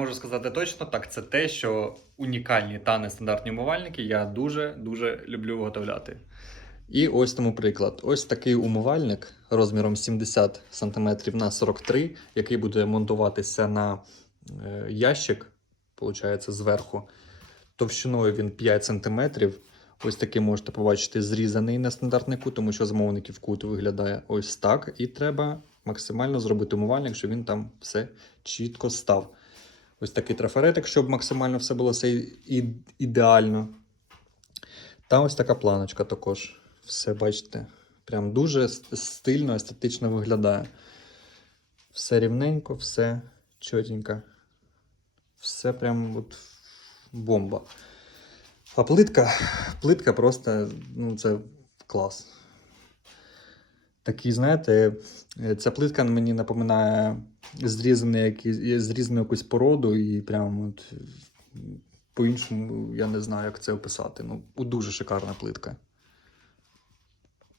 Можу сказати точно, так це те, що унікальні та нестандартні умивальники я дуже-дуже люблю виготовляти. І ось тому приклад. Ось такий умивальник розміром 70 см на 43 який буде монтуватися на е, ящик, виходить, зверху. Товщиною він 5 см. Ось такий можете побачити зрізаний нестандартний кут, тому що замовників кут виглядає ось так. І треба максимально зробити умивальник, щоб він там все чітко став. Ось такий трафаретик, щоб максимально все було все ідеально. Та ось така планочка також. Все бачите. Прям дуже стильно, естетично виглядає. Все рівненько, все чотенько. Все прям от бомба. А плитка, плитка просто, ну, це клас. Такий, знаєте, е, ця плитка мені напоминає зрізаний зрізану якусь породу, і прям от, по-іншому я не знаю, як це описати. Ну, дуже шикарна плитка.